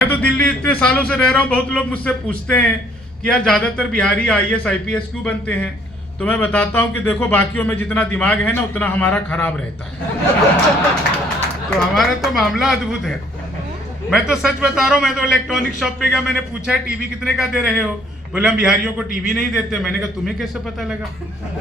मैं तो दिल्ली इतने सालों से रह रहा हूँ, बहुत लोग मुझसे पूछते हैं कि यार ज़्यादातर बिहारी आईएएस आईपीएस क्यों बनते हैं। तो मैं बताता हूँ कि देखो, बाकियों में जितना दिमाग है ना उतना हमारा खराब रहता है। तो हमारा तो मामला अद्भुत है। मैं तो सच बता रहा हूँ, मैं तो इलेक्ट्रॉनिक शॉप पे गया, मैंने पूछा है टीवी कितने का दे रहे हो। बोले हम बिहारियों को टीवी नहीं देते। मैंने कहा तुम्हें कैसे पता लगा।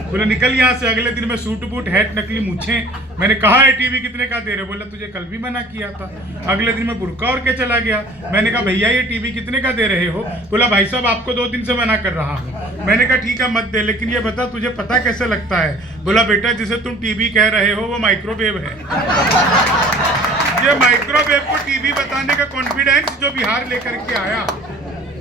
बोले निकल यहाँ से। अगले दिन मैं सूट बूट हैट नकली मूछे, मैंने कहा है टीवी कितने का दे रहे हो। बोला तुझे कल भी मना किया था। अगले दिन मैं बुर्का और के चला गया। मैंने कहा भैया ये टीवी कितने का दे रहे हो। बोला भाई साहब आपको 2 दिन से मना कर रहा हूँ। मैंने कहा ठीक है मत दे, लेकिन ये बता तुझे पता कैसे लगता है। बोला बेटा जिसे तुम टीवी कह रहे हो वो माइक्रोवेव है। ये माइक्रोवेव को टीवी बताने का कॉन्फिडेंस जो बिहार लेकर के आया।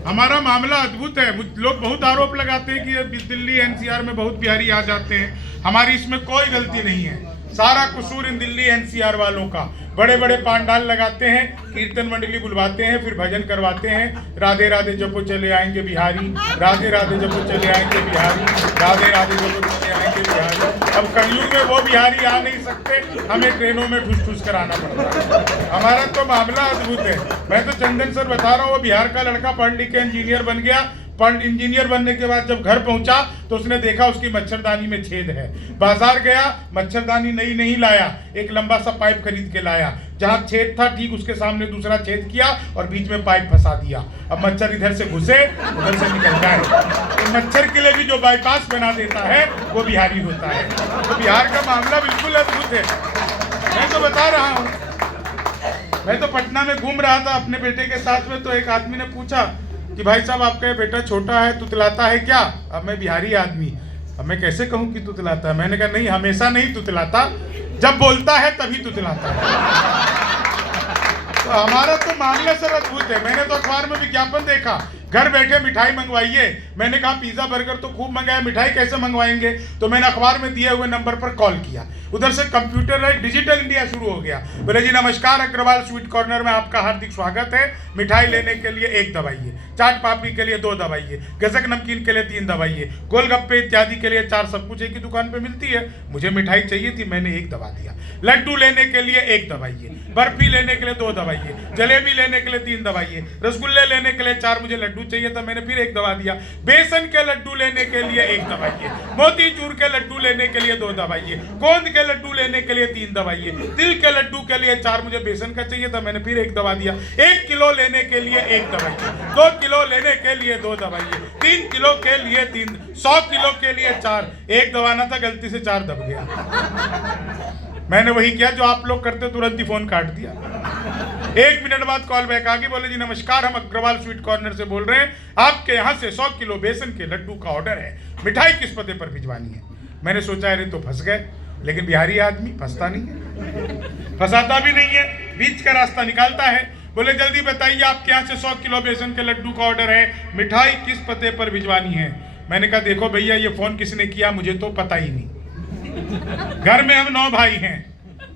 हमारा मामला अद्भुत है। लोग बहुत आरोप लगाते हैं कि दिल्ली एनसीआर में बहुत बिहारी आ जाते हैं। हमारी इसमें कोई गलती नहीं है, सारा कसूर इन दिल्ली एनसीआर वालों का। बड़े बड़े पांडाल लगाते हैं, कीर्तन मंडली बुलवाते हैं, फिर भजन करवाते हैं, राधे राधे जपो चले आएंगे बिहारी, राधे राधे जपो चले आएंगे बिहारी, राधे राधे जपो चले आएंगे बिहारी। अब कलयुग में वो बिहारी आ नहीं सकते, हमें ट्रेनों में ठूस ठूस कर आना पड़ता है। हमारा तो मामला अद्भुत है। मैं तो चंदन सर बता रहा हूँ, वो बिहार का लड़का पढ़ लिख के इंजीनियर बन गया। इंजीनियर बनने के बाद जब घर पहुंचा तो उसने देखा उसकी मच्छरदानी में छेद है। बाजार गया, मच्छरदानी नई नहीं लाया, एक लंबा सा पाइप खरीद के लाया। जहां छेद था ठीक उसके सामने दूसरा छेद किया और बीच में पाइप फंसा दिया। अब मच्छर इधर से घुसे उधर से निकल जाए। तो मच्छर के लिए भी जो बाईपास बना देता है वो बिहारी होता है। तो बिहार का मामला बिल्कुल अद्भुत है। मैं तो बता रहा हूँ, मैं तो पटना में घूम रहा था अपने बेटे के साथ में, तो एक आदमी ने पूछा कि भाई साहब आपका बेटा छोटा है, तुतलाता है क्या। अब मैं बिहारी आदमी, अब मैं कैसे कहूँ कि तुतलाता है। मैंने कहा नहीं, हमेशा नहीं तुतलाता, जब बोलता है तभी तुतलाता है। तो हमारा तो मामला सर अद्भुत है। मैंने तो अखबार में विज्ञापन देखा, घर बैठे मिठाई मंगवाइए। मैंने कहा पिज्जा बर्गर तो खूब मंगाया, मिठाई कैसे मंगवाएंगे। तो मैंने अखबार में दिए हुए नंबर पर कॉल किया, उधर से कंप्यूटर डिजिटल इंडिया शुरू हो गया। बोले जी नमस्कार, अग्रवाल स्वीट कॉर्नर में आपका हार्दिक स्वागत है। मिठाई लेने के लिए 1 दबाइए, चाट पापड़ी के लिए 2 दबाइए, गजक नमकीन के लिए 3 दबाइए, गोलगप्पे इत्यादि के लिए 4, सब कुछ एक ही दुकान पे मिलती है। मुझे मिठाई चाहिए थी, मैंने 1 दबा दिया। लड्डू लेने के लिए 1 दबाइए, बर्फी लेने के लिए 2 दबाइए, जलेबी लेने के लिए 3 दबाइए, रसगुल्ले लेने के लिए 4, मुझे लड्डू चाहिए था, मैंने फिर 1 दबा दिया। बेसन के लड्डू लेने के लिए 1 दबाइए, मोतीचूर के लड्डू लेने के लिए 2 दबाइए, गोंद के लड्डू लेने के लिए 3 दबाइए, तिल के लड्डू के लिए 4, मुझे बेसन का चाहिए था, मैंने फिर 1 दबा दिया। 1 किलो लेने के लिए 1 दबाइए, 2 किलो लेने के लिए 2 दबाइए, 3 किलो के लिए 3, 100 किलो के लिए 4। 1 दबाना था, गलती से 4 दब गया। मैंने वही किया जो आप लोग करते, तुरंत ही फोन काट दिया। 1 मिनट बाद कॉल बैक आ गई, बोले जी नमस्कार, हम अग्रवाल स्वीट कॉर्नर से बोल रहे हैं, आपके यहाँ से 100 किलो बेसन के लड्डू का ऑर्डर है, मिठाई किस पते पर भिजवानी है। मैंने सोचा अरे तो फंस गए, लेकिन बिहारी आदमी फंसता नहीं है, फंसाता भी नहीं है, बीच का रास्ता निकालता है। बोले जल्दी बताइए आपके यहाँ से 100 किलो बेसन के लड्डू का ऑर्डर है, मिठाई किस पते पर भिजवानी है। मैंने कहा देखो भैया ये फोन किसने किया मुझे तो पता ही नहीं। घर में हम 9 भाई हैं,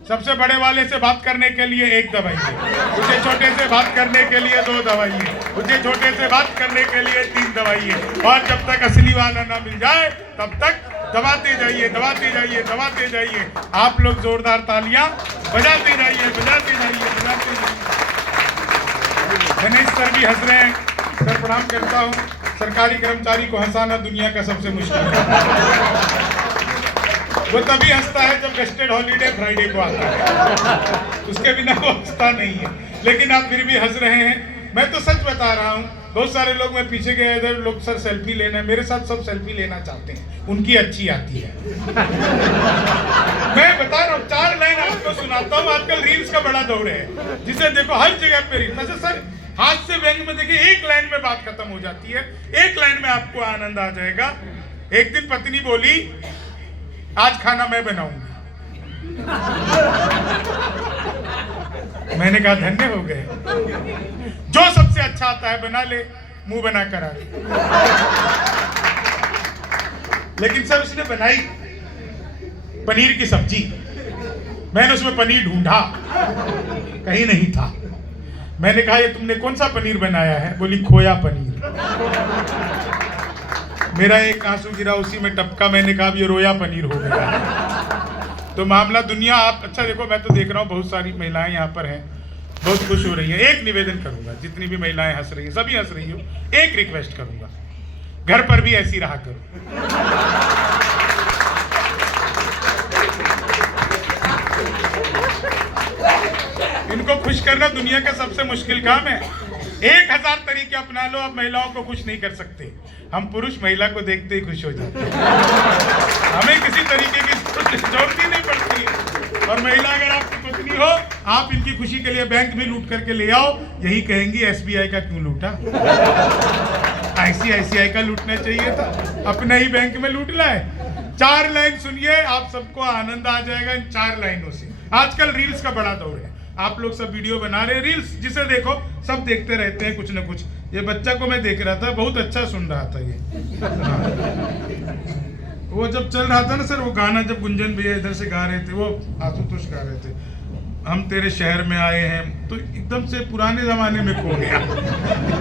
सबसे बड़े वाले से बात करने के लिए 1 दबाइए, मुझे छोटे से बात करने के लिए 2 दबाइए, मुझे छोटे से बात करने के लिए 3 दबाइए, और जब तक असली वाला ना मिल जाए तब तक दबाते जाइए, दबाते जाइए, दबाते जाइए। आप लोग जोरदार तालियां बजाते जाइए, बजाते जाइए, बजाते जाइए। गणेश सर भी हंस रहे हैं, सर प्रणाम करता हूँ। सरकारी कर्मचारी को हंसाना दुनिया का सबसे मुश्किल है। वो तभी हंसता है जब गेस्टेड हॉलीडे फ्राइडे को आता है, उसके बिना वो हंसता नहीं है। लेकिन आप फिर भी हंस रहे हैं। मैं तो सच बता रहा हूँ, बहुत सारे लोग, मैं पीछे गए इधर लोग सर सेल्फी लेना, मेरे साथ सब सेल्फी लेना चाहते हैं, उनकी अच्छी आती है। मैं बता रहा हूँ, 4 लाइन आपको सुनाता हूँ। आजकल रील्स का बड़ा दौर है, जिसे देखो हर जगह पे रील्स। सर हाथ से व्यंग में देखिए, 1 लाइन में बात खत्म हो जाती है, 1 लाइन में आपको आनंद आ जाएगा। एक दिन पत्नी बोली आज खाना मैं बनाऊंगी। मैंने कहा धन्य हो गए, जो सबसे अच्छा आता है बना ले, मुंह बना कर आ। लेकिन सर उसने बनाई पनीर की सब्जी, मैंने उसमें पनीर ढूंढा, कहीं नहीं था। मैंने कहा ये तुमने कौन सा पनीर बनाया है। बोली खोया पनीर। मेरा एक आंसू गिरा, उसी में टपका। मैंने कहा ये रोया पनीर हो गया। तो मामला दुनिया आप अच्छा देखो, मैं तो देख रहा हूँ बहुत सारी महिलाएं यहाँ पर हैं, बहुत खुश हो रही है। एक निवेदन करूंगा, जितनी भी महिलाएं हंस रही हैं, सभी हंस रही हो, एक रिक्वेस्ट करूंगा, घर पर भी ऐसी रहा करो। इनको खुश करना दुनिया का सबसे मुश्किल काम है। 1000 तरीके अपना लो, अब महिलाओं को खुश नहीं कर सकते। हम पुरुष महिला को देखते ही खुश हो जाते हैं। हमें किसी तरीके की जरूरत ही नहीं पड़ती। और महिला अगर आपकी पत्नी हो, आप इनकी खुशी के लिए बैंक भी लूट करके ले आओ, यही कहेंगी SBI का क्यों लूटा, ICICI का लूटना चाहिए था, अपना ही बैंक में लूट लाए। 4 लाइन सुनिए, आप सबको आनंद आ जाएगा इन 4 लाइनों से। आजकल रील्स का बड़ा दौर है, आप लोग सब वीडियो बना रहे हैं, रील्स जिसे देखो सब देखते रहते हैं कुछ न कुछ। ये बच्चा को मैं देख रहा था, बहुत अच्छा सुन रहा था ये। वो जब चल रहा था ना सर, वो गाना जब गुंजन भैया इधर से गा रहे थे, वो आशुतोष गा रहे थे, हम तेरे शहर में आए हैं, तो एकदम से पुराने जमाने में खो गया।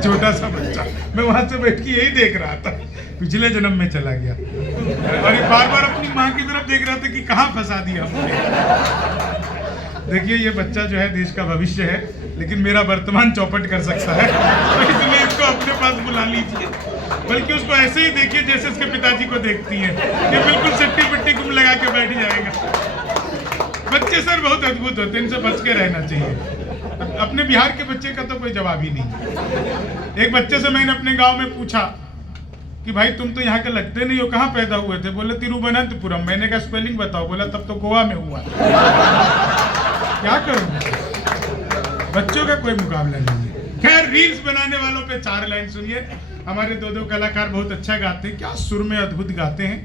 छोटा सा बच्चा, मैं वहां से बैठ के यही देख रहा था, पिछले जन्म में चला गया। और ये बार बार अपनी माँ की तरफ देख रहा था कि कहाँ फंसा दिया हमने। देखिए ये बच्चा जो है देश का भविष्य है, लेकिन मेरा वर्तमान चौपट कर सकता है, तो इसलिए इसको अपने पास बुला लीजिए। बल्कि उसको ऐसे ही देखिए जैसे उसके पिताजी को देखती है, ये बिल्कुल सिट्टी पिट्टी गुम लगा के बैठ जाएगा। बच्चे सर बहुत अद्भुत होते हैं, इनसे बच के रहना चाहिए। अपने बिहार के बच्चे का तो कोई जवाब ही नहीं। एक बच्चे से मैंने अपने गाँव में पूछा कि भाई तुम तो यहाँ के लगते नहीं हो, कहाँ पैदा हुए थे? बोले तिरुवनंतपुरम। मैंने कहा स्पेलिंग बताओ। बोला तब तो गोवा में हुआ। क्या करूं, बच्चों का कोई मुकाबला नहीं है। खैर रील्स बनाने वालों पे 4 लाइन सुनिए। हमारे 2 कलाकार बहुत अच्छा गाते हैं, क्या सुर में अद्भुत गाते हैं।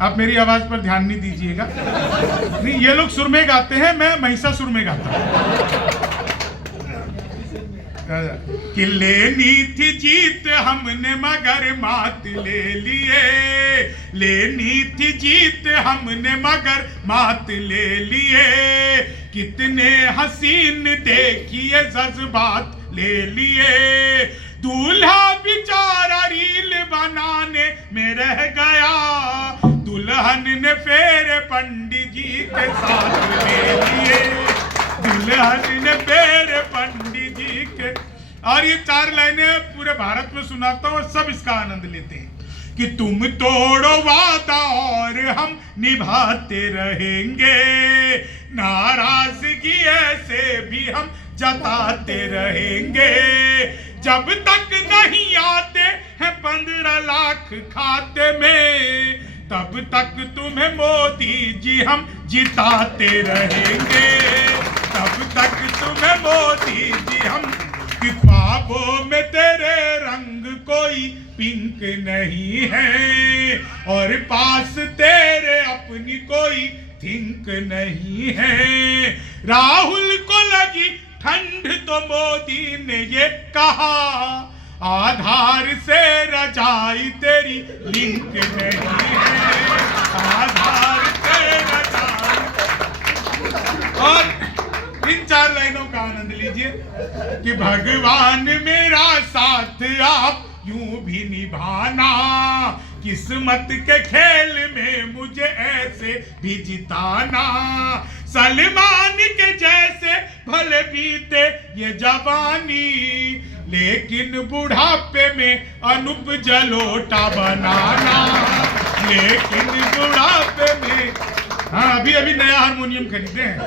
आप मेरी आवाज पर ध्यान नहीं दीजिएगा, नहीं ये लोग सुर में गाते हैं, मैं महिषासुर में गाता हूं। कि लेनी थी जीत हमने मगर मात ले लिए, लेनी थी जीत हमने मगर मात ले लिए, कितने हसीन देखिए जज्बात ले लिए, दूल्हा बेचारा रील बनाने में रह गया, दुल्हन ने फेरे पंडित जी के साथ ले लिए, दुल्हन ने फेरे पंडित जी के। और ये 4 लाइनें पूरे भारत में सुनाता हूँ और सब इसका आनंद लेते हैं। कि तुम तोड़ो वादा और हम निभाते रहेंगे, नाराजगी ऐसे भी हम जताते रहेंगे, जब तक नहीं आते हैं 15 लाख खाते में, तब तक तुम्हें मोदी जी हम जिताते रहेंगे, तब तक तुम्हें मोदी जी हम। कि ख्वाबों में तेरे रंग कोई पिंक नहीं है, और पास तेरे अपनी कोई थिंक नहीं है, राहुल को लगी ठंड तो मोदी ने ये कहा, आधार से रजाई तेरी लिंक नहीं है, आधार से रजाई। और इन 4 लाइनों का आनंद लीजिए। कि भगवान मेरा साथ आप यूं भी निभाना, किस्मत के खेल में मुझे ऐसे भी जिताना, सलमान के जैसे भले बीते ये जवानी, लेकिन बुढ़ापे में अनूप जलोटा बनाना, लेकिन बुढ़ापे में। हाँ अभी नया हारमोनियम खरीदे हैं,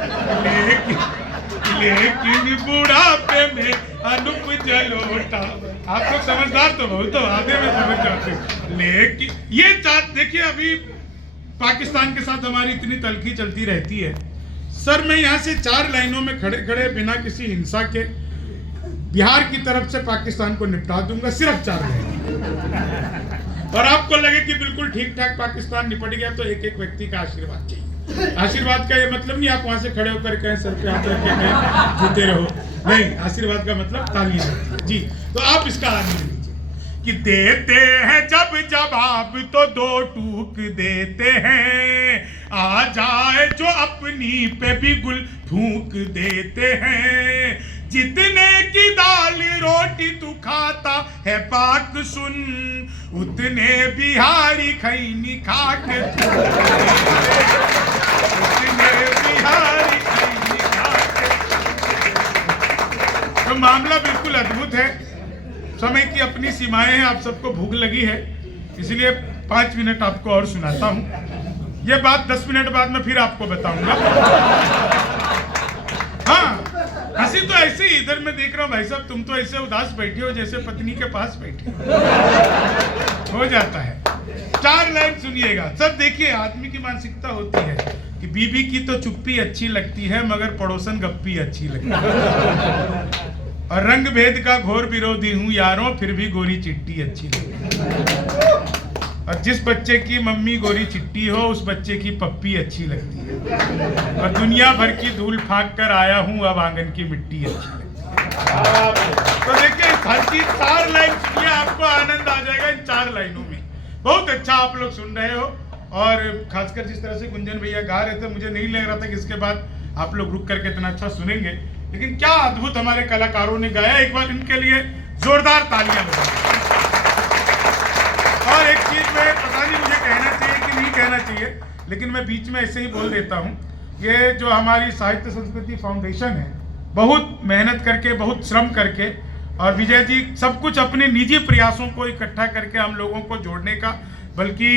लेकिन बुढ़ापे में अनूप जलोटा। आप लोग समझदार तो बहुत हो, आधे में समझ जाते। लेकिन ये देखिए अभी पाकिस्तान के साथ हमारी इतनी तलखी चलती रहती है। सर मैं यहाँ से 4 लाइनों में खड़े खड़े बिना किसी हिंसा के बिहार की तरफ से पाकिस्तान को निपटा दूंगा, सिर्फ 4 लाइन। और आपको लगे कि बिल्कुल ठीक ठाक पाकिस्तान निपट गया, तो एक व्यक्ति का आशीर्वाद चाहिए। आशीर्वाद का ये मतलब नहीं आप वहां से खड़े होकर कहें सर पे हाथ रख के जीते रहो, नहीं, आशीर्वाद का मतलब तालियां जी। तो आप इसका आनंद लीजिए। कि देते हैं जब जवाब तो 2 टूक देते हैं, आ जाए जो अपनी पे भी गुल फूंक देते हैं, जितने की दाल रोटी तू खाता है पाक सुन, उतने बिहारी खैनी खा के उतने बिहारी खैनी खा के। तो मामला बिल्कुल अद्भुत है। समय की अपनी सीमाएं हैं, आप सबको भूख लगी है, इसलिए 5 मिनट आपको और सुनाता हूं। ये बात 10 मिनट बाद में फिर आपको बताऊंगा। हाँ, हंसी तो ऐसे ही इधर मैं देख रहा हूँ भाई साहब, तुम तो ऐसे उदास बैठे हो जैसे पत्नी के पास बैठे हो जाता है। 4 लाइन सुनिएगा सब। देखिए, आदमी की मानसिकता होती है कि बीबी की तो चुप्पी अच्छी लगती है मगर पड़ोसन गप्पी अच्छी लगती है, और रंग भेद का घोर विरोधी हूँ यारों, फिर भी गोरी चिट्टी अच्छी लगती है, और जिस बच्चे की मम्मी गोरी चिट्टी हो उस बच्चे की पप्पी अच्छी लगती है, और दुनिया भर की धूल फाँक कर आया हूँ अब आंगन की मिट्टी अच्छी लगती है। तो देखिए, हर चीज 4 लाइन सुनिए, आपको आनंद आ जाएगा इन 4 लाइनों में। बहुत अच्छा आप लोग सुन रहे हो, और खासकर जिस तरह से गुंजन भैया गा रहे थे, मुझे नहीं लग रहा था कि इसके बाद आप लोग रुक करके इतना अच्छा सुनेंगे, लेकिन क्या अद्भुत हमारे कलाकारों ने गाया। एक बार इनके लिए जोरदार तालियां बजाएं। और एक चीज में पता नहीं मुझे कहना चाहिए कि नहीं कहना चाहिए, लेकिन मैं बीच में ऐसे ही बोल देता हूँ। ये जो हमारी साहित्य संस्कृति फाउंडेशन है, बहुत मेहनत करके, बहुत श्रम करके, और विजय जी सब कुछ अपने निजी प्रयासों को इकट्ठा करके हम लोगों को जोड़ने का, बल्कि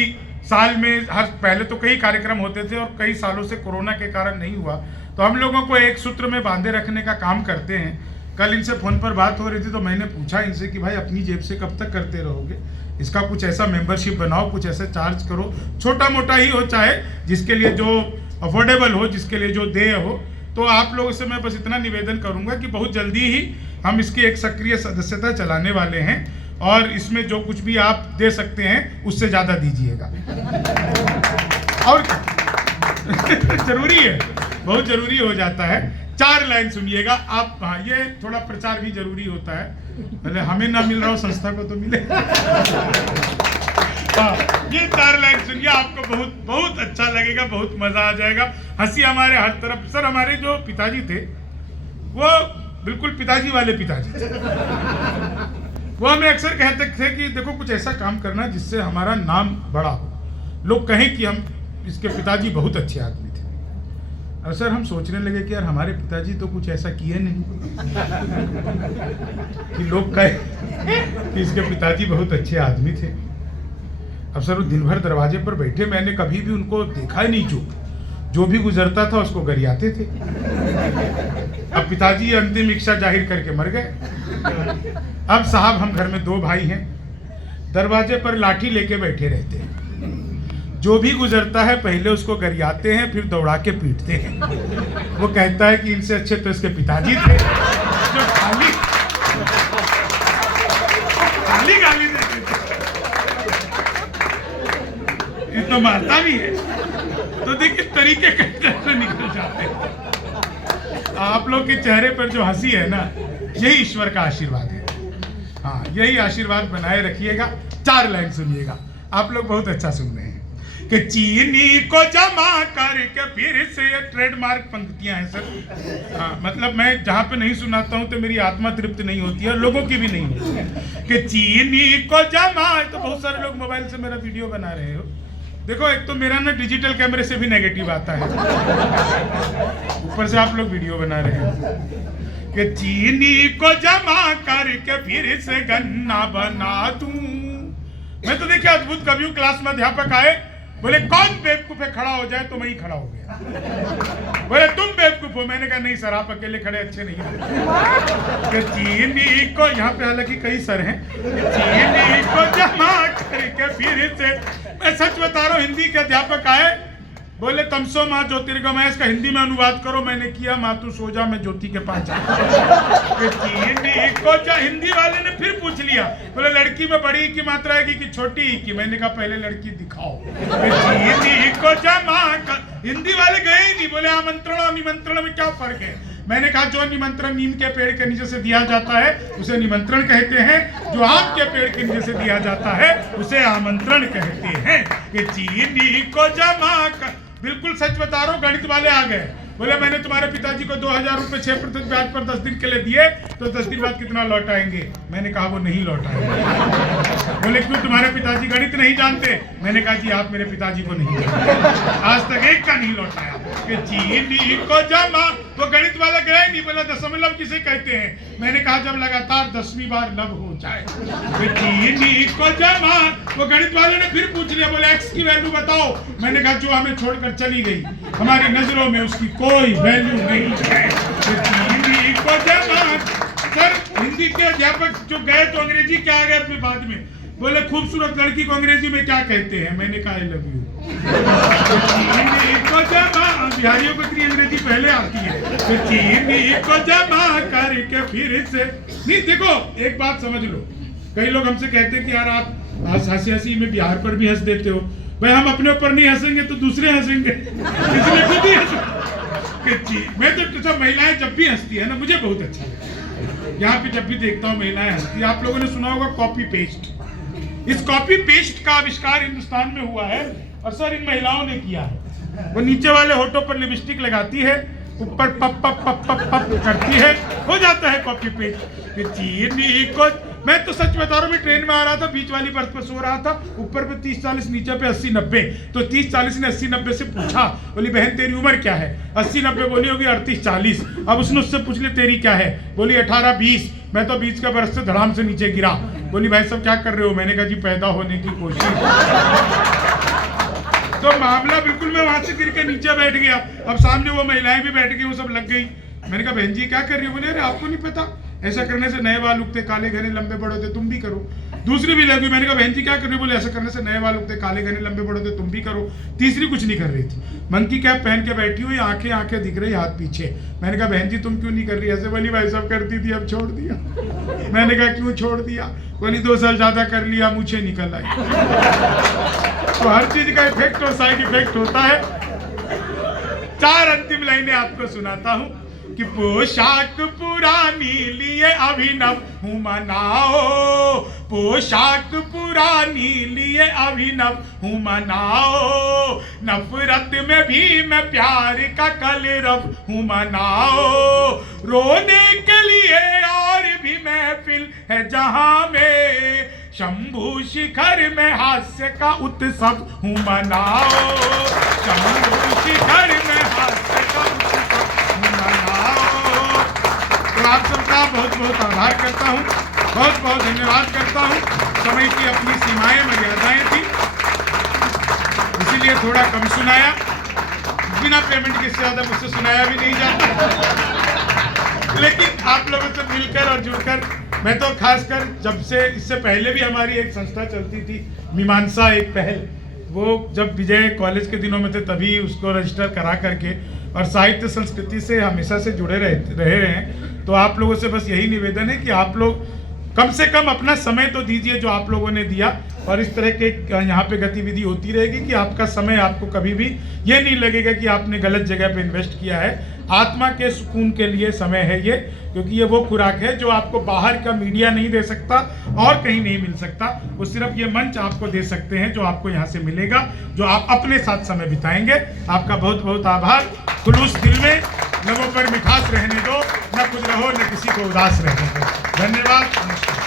साल में पहले तो कई कार्यक्रम होते थे और कई सालों से कोरोना के कारण नहीं हुआ, तो हम लोगों को एक सूत्र में बांधे रखने का काम करते हैं। कल इनसे फोन पर बात हो रही थी तो मैंने पूछा इनसे कि भाई अपनी जेब से कब तक करते रहोगे, इसका कुछ ऐसा मेंबरशिप बनाओ, कुछ ऐसा चार्ज करो, छोटा मोटा ही हो, चाहे जिसके लिए जो अफोर्डेबल हो, जिसके लिए जो देय हो। तो आप लोगों से मैं बस इतना निवेदन करूंगा कि बहुत जल्दी ही हम इसकी एक सक्रिय सदस्यता चलाने वाले हैं, और इसमें जो कुछ भी आप दे सकते हैं उससे ज़्यादा दीजिएगा। और जरूरी है, बहुत जरूरी हो जाता है। 4 लाइन सुनिएगा आप। हाँ, ये थोड़ा प्रचार भी जरूरी होता है, मतलब हमें ना मिल रहा हो संस्था को तो मिले। हाँ, ये 4 लाइन सुनिए, आपको बहुत बहुत अच्छा लगेगा, बहुत मजा आ जाएगा। हंसी हमारे हर तरफ। सर, हमारे जो पिताजी थे वो बिल्कुल पिताजी वाले पिताजी थे। वो हमें अक्सर कहते थे कि देखो कुछ ऐसा काम करना जिससे हमारा नाम बड़ा हो, लोग कहें कि हम इसके पिताजी बहुत अच्छे आदमी थे। और सर हम सोचने लगे कि यार हमारे पिताजी तो कुछ ऐसा किए नहीं कि लोग कहें कि इसके पिताजी बहुत अच्छे आदमी थे। अब सर वो दिन भर दरवाजे पर बैठे, मैंने कभी भी उनको देखा ही नहीं चूक, जो भी गुजरता था उसको गरियाते थे। अब पिताजी अंतिम इच्छा जाहिर करके मर गए। अब साहब हम घर में 2 भाई हैं, दरवाजे पर लाठी लेके बैठे रहते हैं, जो भी गुजरता है पहले उसको गरियाते हैं, फिर दौड़ा के पीटते हैं। वो कहता है कि इनसे अच्छे तो इसके पिताजी थे, जो खाली गाली देते थे, ये तो मारता भी है। तो देखिए तरीके कैसे निकल जाते हैं। आप लोग के चेहरे पर जो हंसी है ना, यही ईश्वर का आशीर्वाद है। हाँ, यही आशीर्वाद बनाए रखिएगा। 4 लाइन सुनिएगा, आप लोग बहुत अच्छा सुन रहे हैं। कि चीनी को जमा करके फिर से, ये ट्रेडमार्क पंक्तियां हैं सर। हाँ, मतलब मैं जहाँ पे नहीं सुनाता हूँ तो मेरी आत्मा तृप्त नहीं होती है, और लोगों की भी नहीं होती है। कि चीनी को जमा, तो बहुत सारे लोग मोबाइल से मेरा वीडियो बना रहे हो। देखो, एक तो मेरा ना डिजिटल कैमरे से भी नेगेटिव आता है, ऊपर से आप लोग वीडियो बना रहे हो। कि चीनी को जमा करके फिर से गन्ना बना दूं। मैं तो देखिए अद्भुत कवियों क्लास में अध्यापक आए, बोले कौन बेवकूफ है, खड़ा हो जाए, तो मैं ही खड़ा हो गया। बोले तुम बेवकूफ हो, मैंने कहा नहीं सर, आप अकेले खड़े अच्छे नहीं हो। चीनी को, यहाँ पे हालांकि कई सर हैं, चीनी को जमा करके फिर से। मैं सच बता रहा हूँ, हिंदी के अध्यापक आए, बोले तमसो माँ ज्योतिर्गमय, इसका हिंदी में अनुवाद करो। मैंने किया, माँ तू सो जा, मैं ज्योति के पास जा। हिंदी वाले ने फिर पूछ लिया, बोले लड़की में बड़ी की मात्रा है कि छोटी की। मैंने कहा पहले लड़की दिखाओ। हिंदी वाले गए ही नहीं, बोले आमंत्रण और निमंत्रण में क्या फर्क है। मैंने कहा जो निमंत्रण नीम के पेड़ के नीचे से दिया जाता है उसे निमंत्रण कहते हैं, जो आम के पेड़ के नीचे से दिया जाता है उसे आमंत्रण कहते हैं। कि चीनी को जमा कर, बिल्कुल सच बता रहा हूँ, गणित वाले आ गए, बोले मैंने तुम्हारे पिताजी को 2000 रुपए 6% ब्याज पर 10 दिन के लिए दिए, तो 10 दिन बाद कितना लौटाएंगे। मैंने कहा वो नहीं लौटाएंगे। बोले क्यों, तुम्हारे पिताजी गणित नहीं जानते। मैंने कहा जी आप मेरे पिताजी को नहीं जानते, आज तक एक का नहीं लौटाया। कि चीनी को जमा वो गणित वाला गया ही नहीं, बोला दशमलव किसे कहते हैं। मैंने कहा जब लगातार 10वीं बार लव हो जाए। को जमा, वो गणित वाले ने फिर पूछ लिया, बोले x की वैल्यू बताओ। मैंने कहा जो हमें छोड़कर चली गई, हमारी नजरों में उसकी कोई वैल्यू नहीं है। को जमा। सर हिंदी के अध्यापक जो गए तो अंग्रेजी क्या आ गए फिर बाद में, बोले खूबसूरत लड़की को अंग्रेजी में क्या कहते हैं। मैंने कहा आई लव यू। बिहारियों को इतनी अंग्रेजी पहले आती है। तो चीनी को जमा करके फिर से नहीं। देखो एक बात समझ लो, कई लोग हमसे कहते हैं कि यार आप हंसी हंसी में बिहार पर भी हंस देते हो। भाई हम अपने ऊपर नहीं हंसेंगे तो दूसरे हंसेंगे, इसलिए खुद ही हंसेंगे। मैं तो सब महिलाएं जब भी हंसती है ना मुझे बहुत अच्छा लगता है। यहाँ पे जब भी देखता हूँ महिलाएं हंसती है। आप लोगों ने सुना होगा कॉपी पेस्ट। इस कॉपी पेस्ट का आविष्कार हिंदुस्तान में हुआ है और सर इन महिलाओं ने किया है। वो नीचे वाले होठों पर लिपस्टिक लगाती है, ऊपर पप पप पप पप पप करती है, हो जाता है कॉपी पेस्ट। चीनी को मैं तो सच बता रहा हूँ, मैं ट्रेन में आ रहा था, बीच वाली बर्थ पर सो रहा था, ऊपर पे 30-40 नीचे पे 80-90। तो 30-40 ने 80-90 से पूछा, बोली बहन तेरी उम्र क्या है। 80-90 बोली होगी 38-40। अब उसने उससे पूछ लिया तेरी क्या है, बोली 18-20। मैं तो 20 का बरस से धड़ाम से नीचे गिरा। बोली भाई सब क्या कर रहे हो। मैंने कहा जी पैदा होने की कोशिश। तो मामला बिल्कुल, मैं वहां से गिर के नीचे बैठ गया। अब सामने वो महिलाएं भी बैठ गई, वो सब लग गई। मैंने कहा बहन जी क्या कर रही हो। बोले अरे आपको नहीं पता, ऐसा करने से नए बाल उगते, काले घने लंबे बड़े होते, तुम भी करो। दूसरी भी लगी। मैंने कहा बहन जी क्या कर रही हो। बोले ऐसा करने से नए बाल उगते, काले घने लंबे बड़े होते, तुम भी करो। तीसरी कुछ नहीं कर रही थी, मंकी कैप पहन के बैठी हुई, आंखें आंखें दिख रही, हाथ पीछे। मैंने कहा बहन जी तुम क्यों नहीं कर रही ऐसे। बोली भाई सब करती थी अब छोड़ दिया। मैंने कहा क्यों छोड़ दिया। बोली 2 साल ज्यादा कर लिया, मुझे निकल आई। तो हर चीज का इफेक्ट और साइड इफेक्ट होता है। 4 अंतिम लाइनें आपको सुनाता हूं कि पोशाक पुरानी लिए अभिनव हूँ मनाओ, पोशाक पुरानी लिए अभिनव हूँ मनाओ, नफरत में भी मैं प्यार का कलरव हूँ मनाओ, रोने के लिए और भी महफिल है जहाँ में, शंभू शिखर में हास्य का उत्सव हूँ मनाओ, शंभू शिखर में हास्य का उत्सव हूँ मनाओ। तो आप सबका बहुत बहुत आभार करता हूँ, बहुत बहुत धन्यवाद करता हूँ। समय की अपनी सीमाएं मर्यादाएं थी, इसीलिए थोड़ा कम सुनाया। बिना पेमेंट के ज्यादा मुझसे सुनाया भी नहीं जाता, लेकिन आप लोगों से मिलकर और जुड़कर, मैं तो खासकर जब से, इससे पहले भी हमारी एक संस्था चलती थी मीमांसा, एक पहल, वो जब विजय कॉलेज के दिनों में थे तभी उसको रजिस्टर करा करके, और साहित्य संस्कृति से हमेशा से जुड़े रहे हैं। तो आप लोगों से बस यही निवेदन है कि आप लोग कम से कम अपना समय तो दीजिए जो आप लोगों ने दिया, और इस तरह के यहाँ पे गतिविधि होती रहेगी कि आपका समय, आपको कभी भी ये नहीं लगेगा कि आपने गलत जगह पे इन्वेस्ट किया है। आत्मा के सुकून के लिए समय है ये, क्योंकि ये वो खुराक है जो आपको बाहर का मीडिया नहीं दे सकता और कहीं नहीं मिल सकता। वो सिर्फ ये मंच आपको दे सकते हैं जो आपको यहाँ से मिलेगा, जो आप अपने साथ समय बिताएंगे। आपका बहुत बहुत आभार। खुलूस दिल में, लोगों पर मिठास रहने दो, न खुद रहो न किसी को उदास रहने दो। धन्यवाद, नमस्कार।